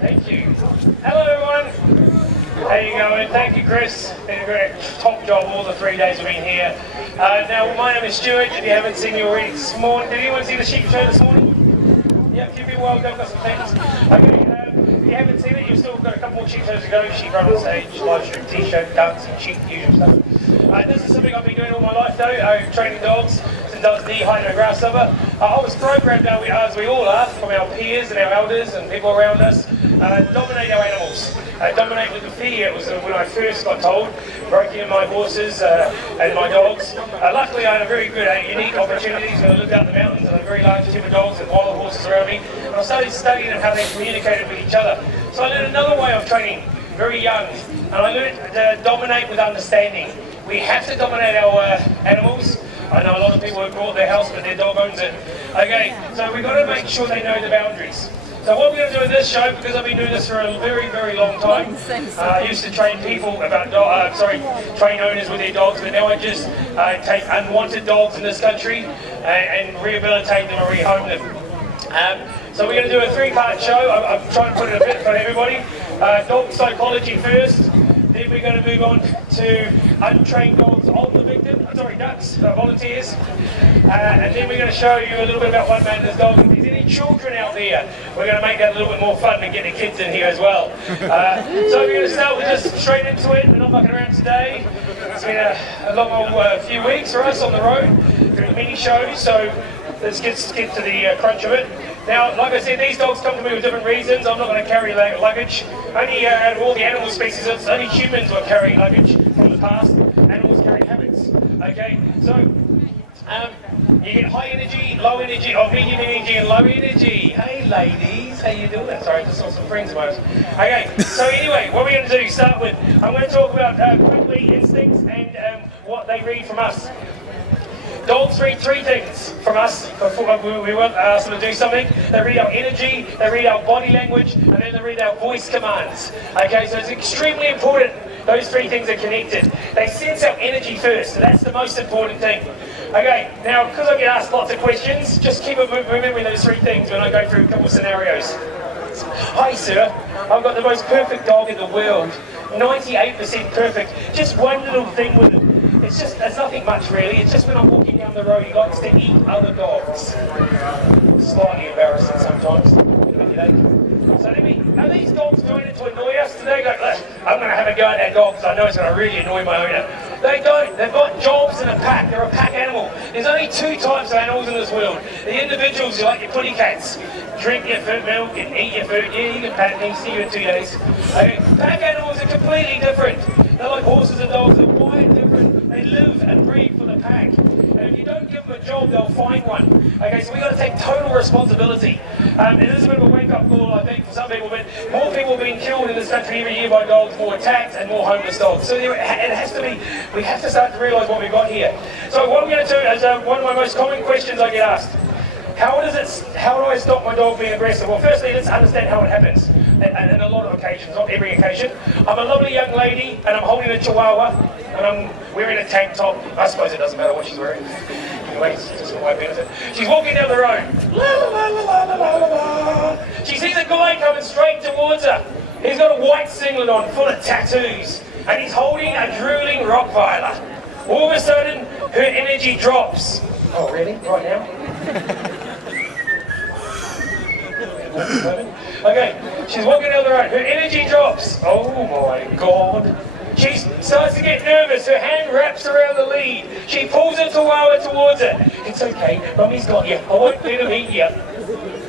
Thank you. Hello everyone. How you going? Thank you, Chris. Been a great top job all the 3 days we've been here. Now, my name is Stuart. If you haven't seen me already this morning, did anyone see the sheep show this morning? Yeah, a few people welcome. Got some things. Okay, if you haven't seen it, you've still got a couple more sheep shows to go. Sheep run on stage, live stream, t-shirt, dancing, sheep, usual stuff. This is something I've been doing all my life though, training dogs since I was knee-high in a grasshopper. I was programmed, as we all are, from our peers and our elders and people around us, dominate our animals. Dominate with the fear. It was when I first got told, broke in my horses and my dogs. Luckily I had a very good, unique opportunities when I looked out the mountains and I had very large team of dogs and wild horses around me. And I started studying how they communicated with each other. So I learned another way of training, very young, and I learned to dominate with understanding. We have to dominate our animals. I know a lot of people have brought their house, but their dog owns it. Okay, so we've got to make sure they know the boundaries. So what we're going to do in this show, because I've been doing this for a very, very long time, I used to train people about, train owners with their dogs, but now I just take unwanted dogs in this country and rehabilitate them or rehome them. So we're going to do a three-part show. I'm trying to put it a bit for everybody. Dog psychology first. Then we're going to move on to untrained dogs on the victim, ducks, volunteers. And then we're going to show you a little bit about one man and his dog. If there's any children out there, we're going to make that a little bit more fun and get the kids in here as well. So we're going to start with just straight into it. We're not mucking around today. It's been a long few weeks for us on the road, doing mini shows, so let's get to the crunch of it. Now, like I said, these dogs come to me with different reasons. I'm not going to carry luggage. Only out of all the animal species, it's only humans who are carrying luggage from the past. Animals carry habits. Okay, so you get high energy, low energy, or medium energy and low energy. Hey ladies, how you doing? Sorry, I just saw some friends of ours. Okay, so anyway, what we're going to do, start with, I'm going to talk about quickly instincts and what they read from us. Dogs read three things from us before we want them to do something. They read our energy, they read our body language, and then they read our voice commands. Okay, so it's extremely important. Those three things are connected. They sense our energy first, so that's the most important thing. Okay, now because I get asked lots of questions, just keep remembering those three things when I go through a couple of scenarios. Hi sir, I've got the most perfect dog in the world. 98% perfect. Just one little thing with him. It's nothing much really. It's just when I'm walking down the road, he likes to eat other dogs. Slightly embarrassing sometimes. So are these dogs doing it to annoy us today? Like, I'm going to have a go at that dog because I know it's going to really annoy my owner. They don't. They've got jobs in a pack. They're a pack animal. There's only two types of animals in this world. The individuals who like your putty cats. Drink your food milk and eat your food. Yeah, you can pat me, see you in 2 days. Okay. Pack animals are completely different. They're like horses and dogs. They're quite different. They live and breed for the pack. And if you don't give them a job, they'll find one. Okay, so we've got to take total responsibility. It is a bit of a wake-up call, I think, for some people, but more people are being killed in this country every year by dogs, more attacked and more homeless dogs. So it has to be, we have to start to realise what we've got here. So what I'm going to do is one of my most common questions I get asked. How do I stop my dog being aggressive? Well, firstly, let's understand how it happens. And a lot of occasions, not every occasion. I'm a lovely young lady, and I'm holding a chihuahua, and I'm wearing a tank top. I suppose it doesn't matter what she's wearing. Anyway, it's just for my benefit. She's walking down the road. La la la la la la la la. She sees a guy coming straight towards her. He's got a white singlet on, full of tattoos, and he's holding a drooling Rottweiler. All of a sudden, her energy drops. Oh, really? Right now? Okay, she's walking down the road. Her energy drops. Oh my God. She starts to get nervous. Her hand wraps around the lead. She pulls her chihuahua towards her. It's okay, Mummy's got you. I won't let him eat you.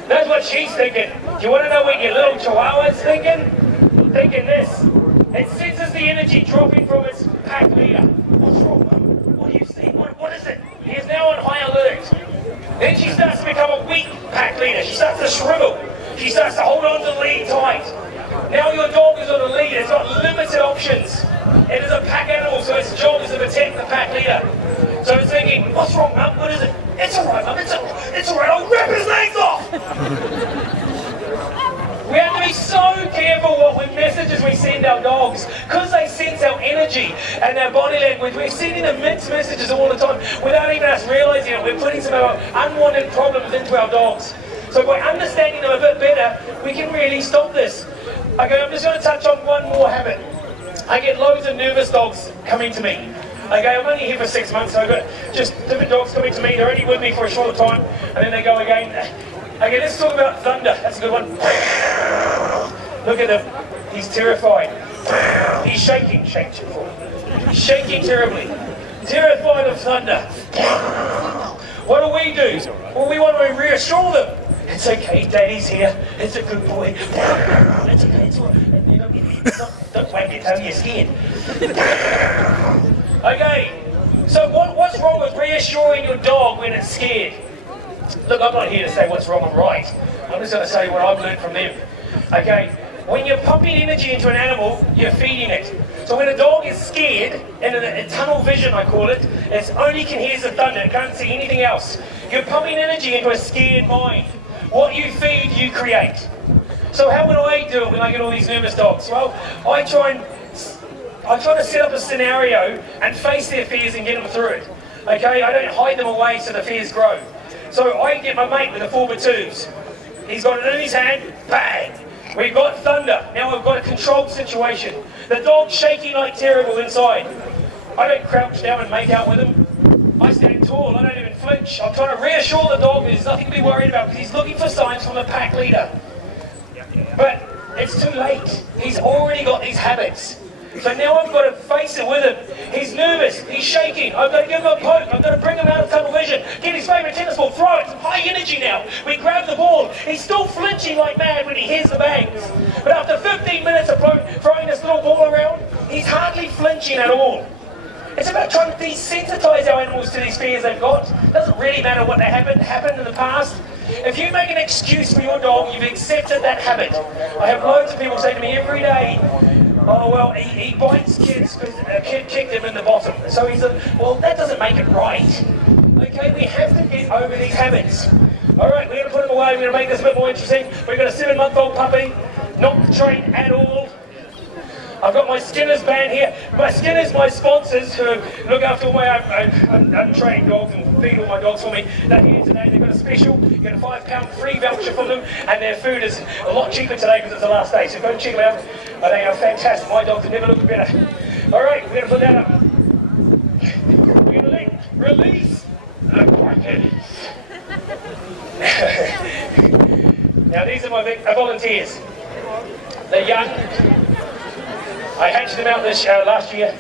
That's what she's thinking. Do you want to know what your little chihuahua's thinking? Thinking this. It senses the energy dropping from its pack leader. What's wrong, Mum? What do you see? What is it? He is now on high alert. Then she starts to become a weak pack leader. She starts to shrivel. She starts to hold on to the lead tight. Now your dog is on the lead. It's got limited options. It is a pack animal, so its job is to protect the pack leader. So it's thinking, what's wrong, Mum? What is it? It's all right, Mum. It's all right. I'll rip his legs off. We have to be so careful what messages we send our dogs, because they sense our energy and our body language. We're sending them mixed messages all the time without even us realising it. We're putting some of our unwanted problems into our dogs. So by understanding them a bit better, we can really stop this. Okay, I'm just going to touch on one more habit. I get loads of nervous dogs coming to me. Okay, I'm only here for 6 months, so I've got just different dogs coming to me. They're only with me for a short time, and then they go again. Okay, let's talk about Thunder. That's a good one. Look at him. He's terrified. He's shaking. Shaking terribly. Terrified of Thunder. What do? Well, we want to reassure them. It's okay, Daddy's here. It's a good boy. It's okay, it's all right. Don't wag your tail, you're scared. Okay, so what's wrong with reassuring your dog when it's scared? Look, I'm not here to say what's wrong and right. I'm just going to say what I've learned from them. Okay, when you're pumping energy into an animal, you're feeding it. So when a dog is scared, and in tunnel vision I call it, it only can hear the thunder, it can't see anything else. You're pumping energy into a scared mind. What you feed, you create. So how would I do it when I get all these nervous dogs? Well, I try to set up a scenario and face their fears and get them through it. Okay, I don't hide them away so the fears grow. So I get my mate with the 4x2s. He's got it in his hand, bang! We've got Thunder. Now we've got a controlled situation. The dog's shaking like terrible inside. I don't crouch down and make out with him. I stand tall, I don't even flinch. I'm trying to reassure the dog there's nothing to be worried about because he's looking for signs from the pack leader. But it's too late. He's already got these habits. So now I've got to face it with him. He's nervous, he's shaking. I've got to give him a poke, I've got to bring him out of tunnel vision. Get his favourite tennis ball, throw it, high energy now. We grab the ball. He's still flinching like mad when he hears the bangs. But after 15 minutes of throwing this little ball around, he's hardly flinching at all. It's about trying to desensitize our animals to these fears they've got. It doesn't really matter what happened in the past. If you make an excuse for your dog, you've accepted that habit. I have loads of people say to me every day, oh well, he bites kids because a kid kicked him in the bottom. So well, that doesn't make it right. Okay, we have to get over these habits. Alright, we're going to put him away, we're going to make this a bit more interesting. We've got a 7-month-old puppy, not trained at all. I've got my Skinners band here. My Skinners, my sponsors who look after all my untrained dogs and feed all my dogs for me. They're here today. They've got a special. You get a £5 free voucher from them, and their food is a lot cheaper today because it's the last day. So go and check them out. They are fantastic. My dogs have never looked better. All right, we're going to put that up. We're going to release the crackers. Now these are my volunteers. They're young. I hatched them out last year.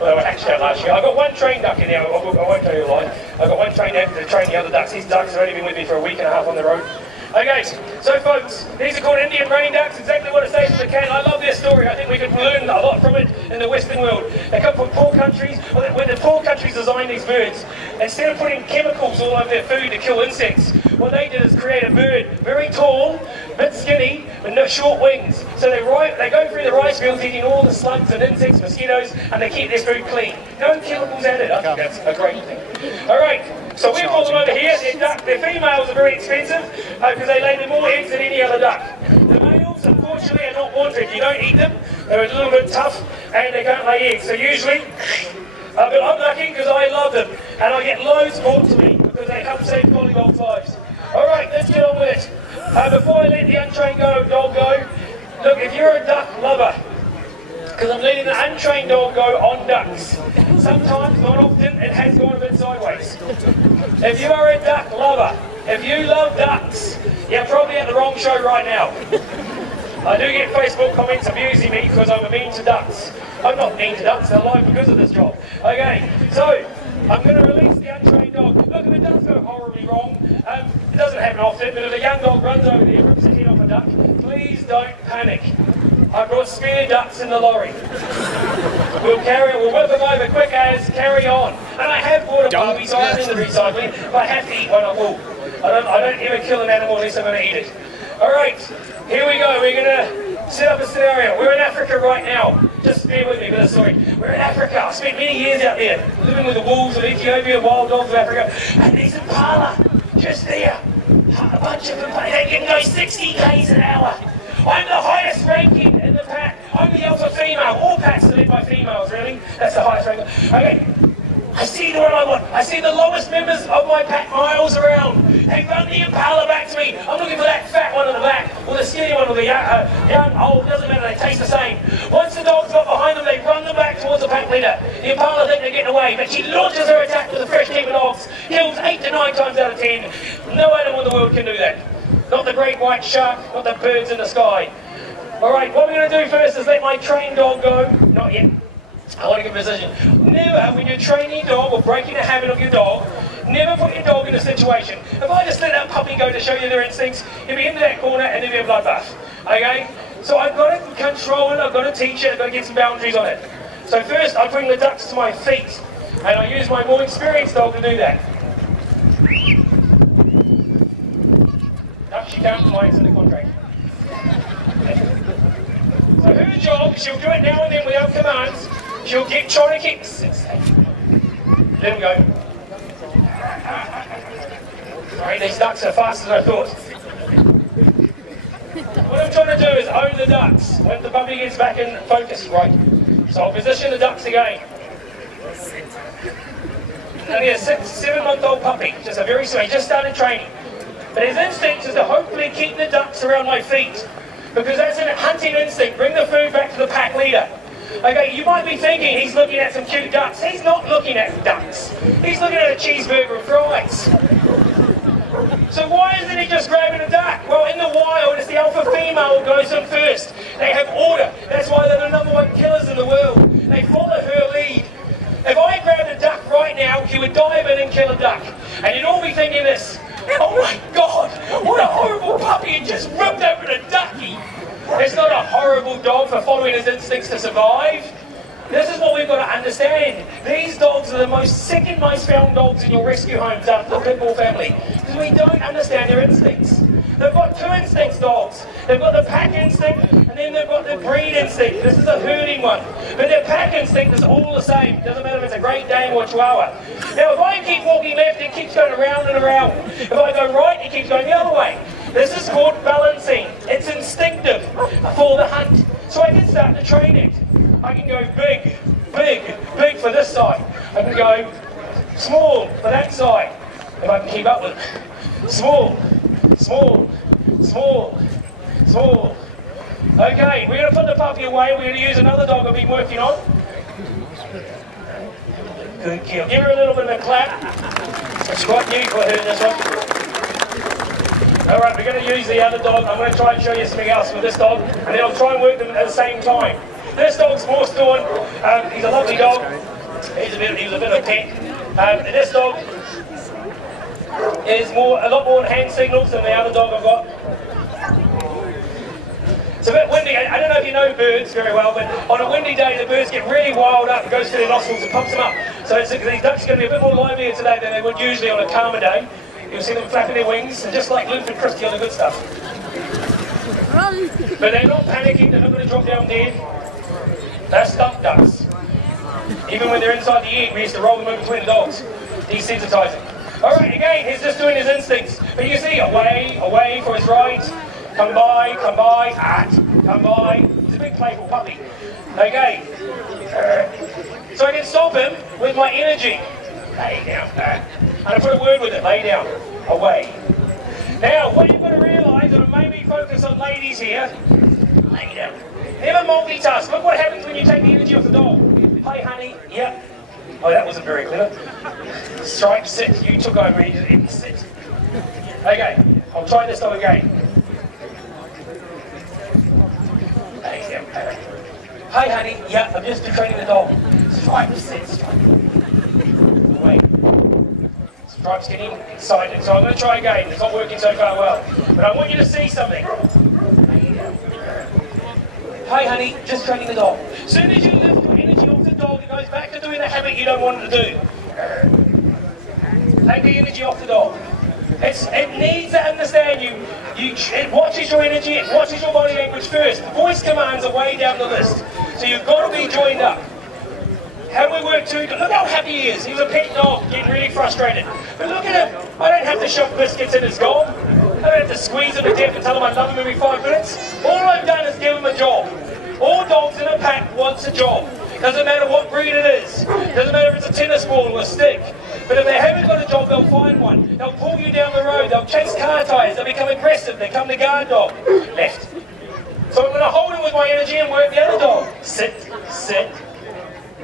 Well, I hatched out last year. I've got one trained duck in there. I won't tell you a lie. I've got one trained duck to train the other ducks. These ducks have only been with me for a week and a half on the road. Okay, so folks, these are called Indian rain ducks, exactly what it says in the can. I love their story. I think we could learn a lot from it in the Western world. They come from poor countries. When the poor countries designed these birds, instead of putting chemicals all over their food to kill insects, what they did is create a bird, very tall, bit skinny, with no short wings. So they go through the rice fields eating all the slugs and insects, mosquitoes, and they keep their food clean. No chemicals added. I think that's a great thing. All right. So we've got them over here. Their females are very expensive because they lay more eggs than any other duck. The males, unfortunately, are not wanted. You don't eat them. They're a little bit tough and they can't lay eggs. So usually, but I'm lucky because I love them and I get loads brought to me because they help save collie dogs' lives. All right, let's get on with it. Before I let the untrained dog go, look, if you're a duck lover, because I'm letting the untrained dog go on ducks. Sometimes, not often, it has gone a bit sideways. If you are a duck lover, if you love ducks, you're probably at the wrong show right now. I do get Facebook comments abusing me because I'm mean to ducks. I'm not mean to ducks, they're alive because of this job. Okay, so I'm going to release the untrained dog. Look, if it does go horribly wrong, it doesn't happen often, but if a young dog runs over there, rips the head off a duck, please don't panic. I brought spare ducks in the lorry. We'll whip them over quick as, carry on. And I have bought a barbie, so I'm in the recycling. If I have to eat one, I will. I don't ever kill an animal unless I'm going to eat it. All right, here we go. We're going to set up a scenario. We're in Africa right now. Just bear with me for this story. We're in Africa. I spent many years out there, living with the wolves of Ethiopia, wild dogs of Africa. And there's a impala just there. A bunch of impala. They can go 60 k's an hour. I'm the highest ranking in the pack. I'm the alpha female. All packs are led by females, really. That's the highest ranking. Okay. I see the one I want. I see the lowest members of my pack miles around. They run the impala back to me. me. I'm looking for that fat one in the back, or the skinny one, or the young, old, doesn't matter, they taste the same. Once the dog's got behind them, they run them back towards the pack leader. The impala think they're getting away, but she launches her attack with the fresh keeper dogs, kills 8 to 9 times out of 10. No animal in the world can do that. Not the great white shark, not the birds in the sky. Alright, what we're going to do first is let my trained dog go. Not yet. I want to give a decision. Never, when you're training your dog or breaking the habit of your dog, never put your dog in a situation. If I just let that puppy go to show you their instincts, he'll be into that corner and there'll be a bloodbath. Okay? So I've got to control it, I've got to teach it, I've got to get some boundaries on it. So first, I bring the ducks to my feet, and I use my more experienced dog to do that. Duck, she can't fly, it's in the contract. So her job, she'll do it now and then without commands. She'll keep trying to kick. Let him go. Sorry, these ducks are faster than I thought. What I'm trying to do is own the ducks. When the puppy gets back in focus, right? So I'll position the ducks again. Only a 7-month-old puppy, just a very sweet, just started training. But his instinct is to hopefully keep the ducks around my feet, because that's a hunting instinct. Bring the food back to the pack leader. Okay, you might be thinking he's looking at some cute ducks. He's not looking at ducks. He's looking at a cheeseburger and fries. So why isn't he just grabbing a duck? Well, in the wild, it's the alpha female who goes in first. They have order. That's why they're the #1 killers in the world. They follow her lead. If I grabbed a duck right now, he would dive in and kill a duck. And you'd all be thinking this, oh my God, what a horrible puppy, he just ripped open a ducky. It's not a horrible dog for following his instincts to survive. This is what we've got to understand. These dogs are the second most found dogs in your rescue homes after the pit bull family, because we don't understand their instincts. They've got 2 instincts, dogs. They've got the pack instinct, and then they've got the breed instinct. This is a herding one. But their pack instinct is all the same. Doesn't matter if it's a Great Dane or a Chihuahua. Now, if I keep walking left, it keeps going around and around. If I go right, it keeps going the other way. This is called balancing. It's instinctive for the hunt. So I can start to train it. I can go big, big, big for this side. I can go small for that side, if I can keep up with it. Small, small, small, small. Okay, we're going to put the puppy away. We're going to use another dog I've been working on. Good kill. Give her a little bit of a clap. It's quite new for her, this one. Alright, we're going to use the other dog. I'm going to try and show you something else with this dog, and then I'll try and work them at the same time. This dog's more Storm. He's a lovely dog. He was a bit of a pet. This dog is a lot more hand signals than the other dog I've got. It's a bit windy. I don't know if you know birds very well, but on a windy day the birds get really wild up and goes to their nostrils and pumps them up. So these ducks are going to be a bit more livelier today than they would usually on a calmer day. You'll see them flapping their wings, and just like Luke and Christy on the good stuff. But they're not panicking, they're not going to drop down dead. They're stuffed ducks. Even when they're inside the egg, we used to roll them in between the dogs. Desensitizing. Alright, again, he's just doing his instincts. But you can see, away for his right. Come by, come by. He's a big playful puppy. Okay. So I can stop him with my energy. Lay down. And I put a word with it, lay down. Away. Now, what you've got to realise, and it made me focus on ladies here, lay down. Never multitask. Look what happens when you take the energy off the dog. Hi, honey. Yep. Oh, that wasn't very clever. Stripe, sit. You took over. You didn't sit. Okay. I'll try this dog again. Hi, honey. Yeah, I'm just training the dog. Stripe, sit. Stripe. Wait. Stripe's getting excited. So I'm going to try again. It's not working so far well. But I want you to see something. Hi, honey. Just training the dog. As soon as you lift your energy off the dog, it goes back to doing the habit you don't want it to do. Take the energy off the dog. It needs to understand you. It watches your energy, it watches your body language first. Voice commands are way down the list. So you've got to be joined up. How we work too? Look how happy he is. He's a pet dog, getting really frustrated. But look at him. I don't have to shove biscuits in his gob. I don't have to squeeze him to death and tell him I love him every 5 minutes. All I've done is give him a job. All dogs in a pack wants a job. Doesn't matter what breed it is. Doesn't matter if it's a tennis ball or a stick. But if they haven't got a job, they'll find one. They'll pull you down the road. They'll chase car tyres. They'll become aggressive. They come the guard dog. Left. So I'm going to hold him with my energy and work the other dog. Sit, sit,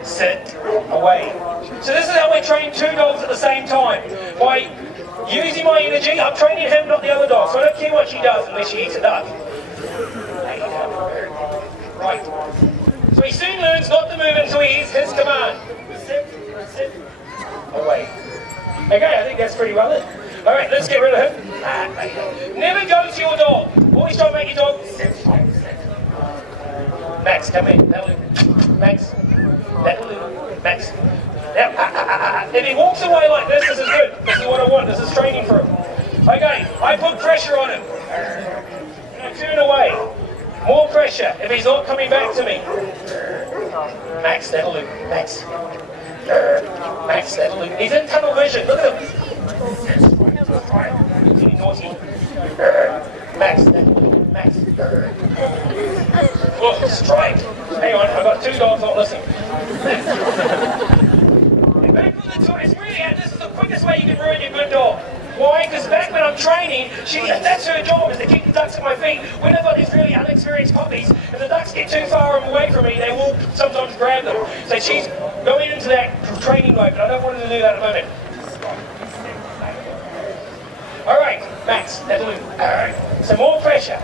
sit, away. So this is how I train two dogs at the same time. By using my energy, I'm training him, not the other dog. So I don't care what she does unless she eats a duck. Right. So he soon learns not to move until he hears his command. Sit, sit, away. Okay, I think that's pretty well it. Alright, let's get rid of him. Never go to your dog. Always try to make your dog sit, sit. Max, come in. That'll do. Max. That'll do. Max. Now, if he walks away like this is good. This is what I want. This is training for him. Okay, I put pressure on him. And I turn away. More pressure if he's not coming back to me. Max, that'll do. Max. Max, that'll do. He's in tunnel vision. Look at him. He's getting naughty. Max, that'll do. Max. Oh, strike. Hang on, I've got two dogs not listening. Back on the tour, it's really, this is the quickest way you can ruin your good dog. Why? Because back when I'm training, that's her job, is to keep the ducks at my feet. When I've got these really unexperienced puppies, if the ducks get too far away from me, they will sometimes grab them. So she's going into that training mode, but I don't want her to do that at the moment. Alright, Max, that'll do. Alright, some more pressure.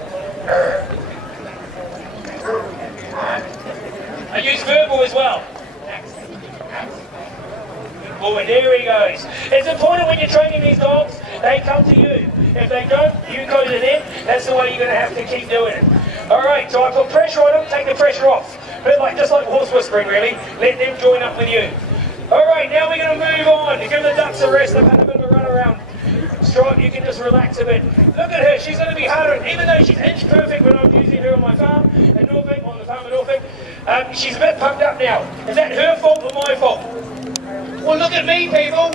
I use verbal as well. Boy, there he goes. It's important when you're training these dogs, they come to you. If they don't, you go to them. That's the way you're going to have to keep doing it. Alright, so I put pressure on them, take the pressure off. But just like horse whispering really, let them join up with you. Alright, now we're going to move on. To give the ducks a rest, they've had a bit of a run around. Stripe, you can just relax a bit. Look at her, she's going to be harder, even though she's inch perfect when I'm using her on my farm in Norfolk, on the farm in Norfolk, she's a bit pumped up now. Is that her fault or my fault? Well, look at me, people.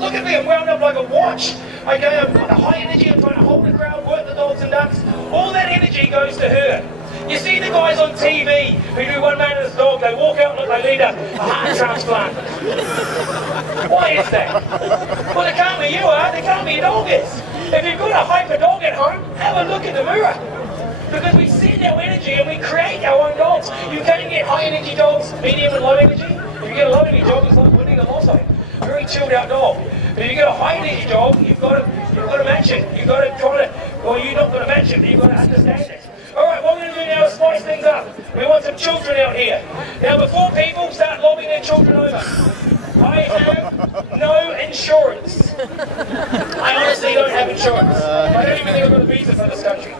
Look at me, I'm wound up like a watch. I go with a high energy, I'm trying to hold the crowd, work the dogs and ducks. All that energy goes to her. You see the guys on TV who do one man and his dog, they walk out and look like they need a heart transplant. Why is that? Well, they can't be you are, they can't be your dog is. If you've got a hyper dog at home, have a look in the mirror. Because we send our energy and we create our own dogs. You can get high energy dogs, medium and low energy. If you get a low energy dog, it's like winning a lotto. A very chilled out dog. But if you get a high energy dog, you've got to match it. You've got to try to, or you're not going to match it, but you've got to understand it. Alright, what we're going to do now is spice things up. We want some children out here. Now before people start lobbing their children over, I have no insurance. I honestly don't have insurance. I don't even think I've got a visa for this country.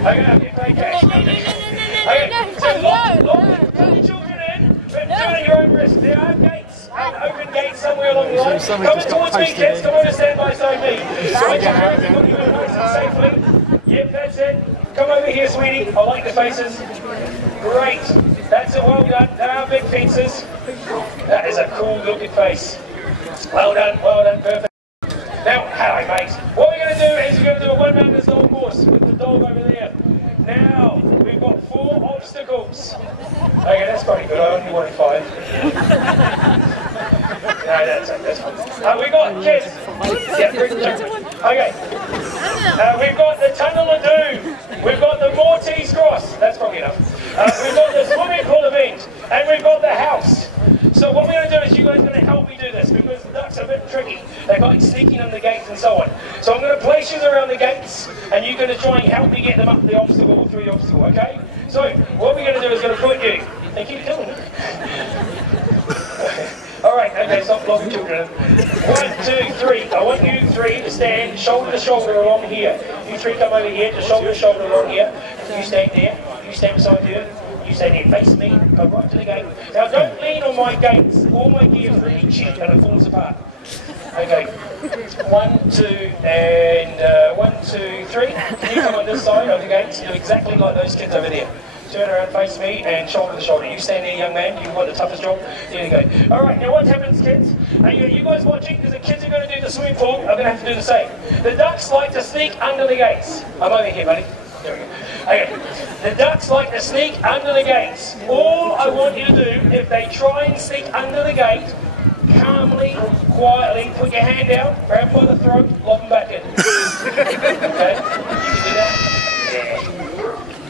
Okay, I'll get paid cash. Okay, so lock the children in, but do it at your own risk. There are gates, open gates somewhere along the line. Come in towards me, kids. Come on and stand beside me. Make sure everything got you in place safely. Yep, that's it. Come over here, sweetie. I like the faces. Great. That's it. Well done. They are big pizzas. That is a cool looking face. Well done. Perfect. Now, hello, mate. What we're going to do is we're going to do a one-man dog course with the dog over there. Now, we've got 4 obstacles. Okay, that's pretty good. I only wanted 5. No, that's fine. We got kids. Yeah, okay. We've got the Tunnel of Doom. We've got the Maltese Cross. That's probably enough. We've got the swimming pool event. And we've got the house. So what we're going to do is you guys are going to help me do this because the ducks are a bit tricky. They like sneaking on the gates and so on. So I'm going to place you around the gates and you're going to try and help me get them up the obstacle or through the obstacle, okay? So what we're going to do is going to put you... Thank you, come on. Alright, okay, stop blocking children. 1, 2, 3. I want you 3 to stand shoulder to shoulder along here. You 3 come over here, just shoulder to shoulder along here. You stand there. You stand beside her. You stay there, face me, go right to the gate. Now don't lean on my gates. All my gear is really cheap and it falls apart. Okay. 1, 2, and 1, 2, 3. You come on this side of the gates. Do exactly like those kids over there. Turn around, face me, and shoulder to shoulder. You stand there, young man. You've got the toughest job. There you go. All right. Now what happens, kids? You guys watching? Because the kids are going to do the swimming pool. I'm going to have to do the same. The ducks like to sneak under the gates. I'm over here, buddy. There we go. Okay. The ducks like to sneak under the gates. All I want you to do, if they try and sneak under the gate, calmly, quietly, put your hand out, grab them by the throat, lock them back in. Okay? You can do that? Yeah.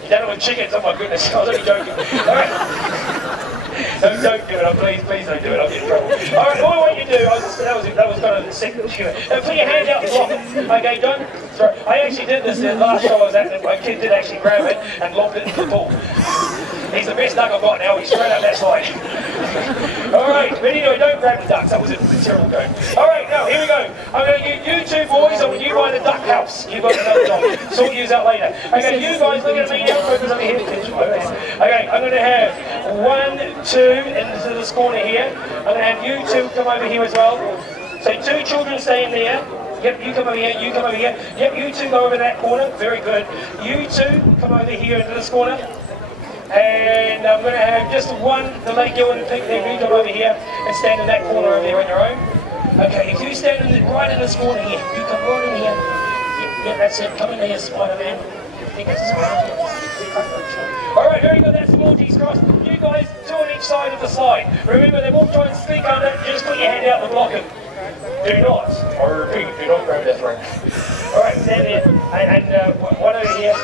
You don't know what chickens, oh my goodness, I was only joking. Alright. Don't do it, please don't do it, I'll get in trouble. Alright, all I want you to do, that was kind of sick. Put your hand out and lock it. Okay, don't throw. I actually did this the last show I was at, my kid did actually grab it and locked it into the pool. He's the best duck I've got now, he's straight up that slide. Alright, but anyway, don't grab the ducks, that was a terrible go. Alright, now, here we go. I'm going to get you two boys, I want you by the duck house. You've got another dog. Sort you out later. Okay, you guys look at me now, focus over here. Okay, I'm going to have 1, 2 into this corner here. I'm going to have you two come over here as well. So 2 children stay in there. Yep, you come over here, you come over here. Yep, you two go over that corner. Very good. You two come over here into this corner. And I'm going to have just the lady girl and pink there, you come over here and stand in that corner over there on your own. Okay, if you stand right in this corner here, you come right in here. Yeah, that's it. Come in here, Spider-Man. Alright, very good. That's the Maltese cross. You guys, 2 on each side of the slide. Remember, they won't try and sneak under. Just put your hand out and block it. Do not, I repeat, do not grab that throat. Alright, stand there. And one over here.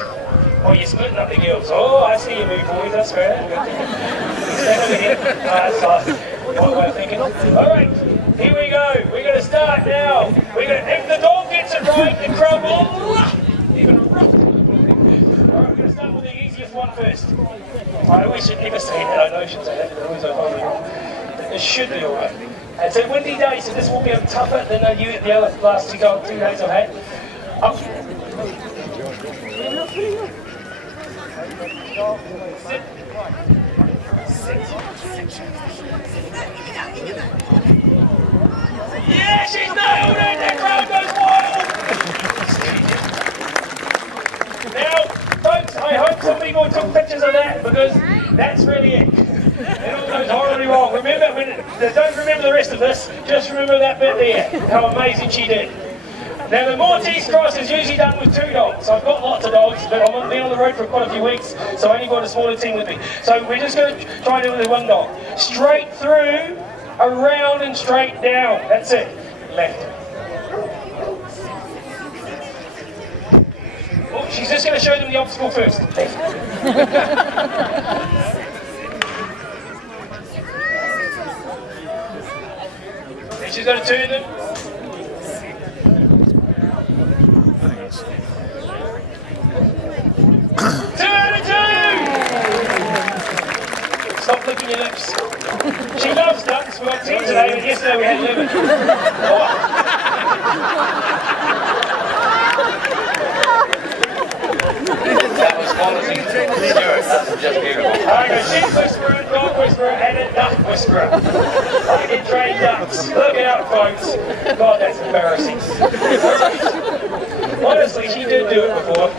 Oh, you're splitting up the girls. Oh, I see you move, boys. That's fair. Stand over here. That's fast. One way of thinking. Alright, here we go. We're going to start now. If the dog gets it right, the crowd will. You're going to rock. Alright, we're going to start with the easiest one first. I always should never say that. I know I should say that, but always I find it wrong. It should be alright. And it's a windy day, so this will be tougher than the other last 2 days I've had. Up. Sit. Yeah, she's nailed it! The crowd goes wild! Now, folks, I hope some people took pictures of that because that's really it. It all goes horribly wrong. Remember, don't remember the rest of this, just remember that bit there, how amazing she did. Now the Maltese cross is usually done with 2 dogs. I've got lots of dogs, but I've been on the road for quite a few weeks, so I only got a smaller team with me. So we're just going to try and do it with 1 dog. Straight through, around and straight down. That's it. Left. Oh, she's just going to show them the obstacle first. Left. And she's going to turn them. 2 out of 2! Stop licking your lips. She loves ducks. We got 10 today, but yesterday we had 11. Oh. That was quality. That's just beautiful. Alright, sheep whisperer, dog whisperer, and a duck whisperer. I can train ducks. Look out, folks. God, that's embarrassing. Honestly, she did do it before.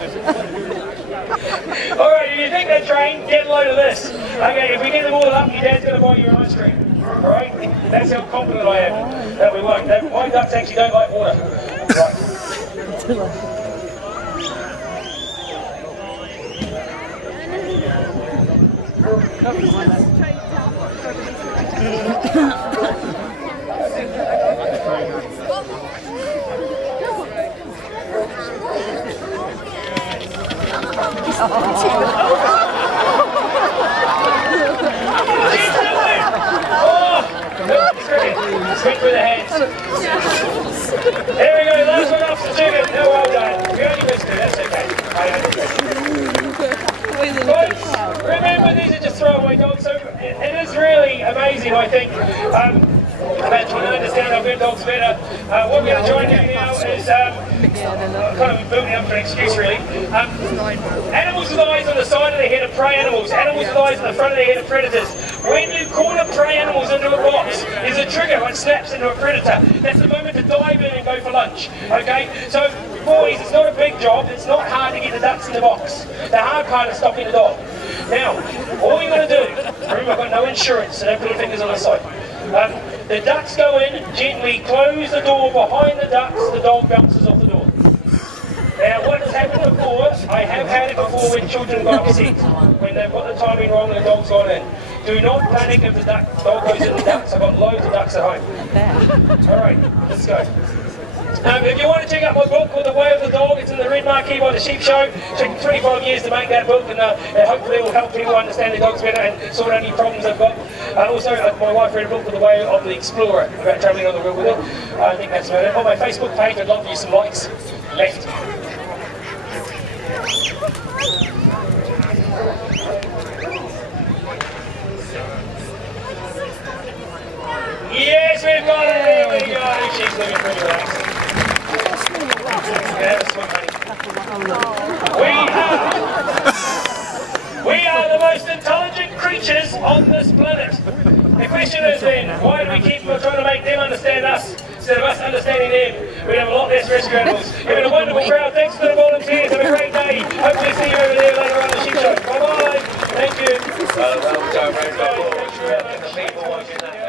Alright, if you think they're trained, get a load of this. Okay, if we get them all up, your dad's going to buy you an ice cream. Alright? That's how confident I am that we won't. My ducks actually don't like water. Right. Speak with the hands. There we go, last one off the chicken. No, well done. We only missed 2, that's okay. Folks, remember these are just throwaway dogs, so it is really amazing, I think. About trying to understand our good dogs better. What we're going to try and do now is kind of building up for an excuse really. Animals with eyes on the side of their head are prey animals. Animals with eyes on the front of their head are predators. When you corner prey animals into a box, there's a trigger which snaps into a predator. That's the moment to dive in and go for lunch. Okay? So boys, it's not a big job. It's not hard to get the ducks in the box. The hard part is stopping the dog. Now, all you're going to do, remember I've got no insurance, so don't put your fingers on the side. The ducks go in, gently close the door behind the ducks, the dog bounces off the door. Now what has happened before before, I have had it before when children go upset, when they've got the timing wrong and the dog's gone in. Do not panic if the dog goes in the ducks. I've got loads of ducks at home. Alright, let's go. If you want to check out my book called The Way of the Dog, it's in the red marquee by the Sheep Show. It took 25 years to make that book, and hopefully it will help people understand their dogs better and sort out any problems they've got. Also, my wife read a book called The Way of the Explorer, about travelling on the wheel with it. I think that's about it. On my Facebook page, I'd love for you some likes. Left. Yes, we've got it. There we go. She's looking pretty relaxed. We are the most intelligent creatures on this planet. The question is then, why do we keep trying to make them understand us instead of us understanding them? We'd have a lot less rescue animals. You've been a wonderful crowd. Thanks to the volunteers. Have a great day. Hopefully see you over there later on the Sheep Show. Bye bye. Thank you.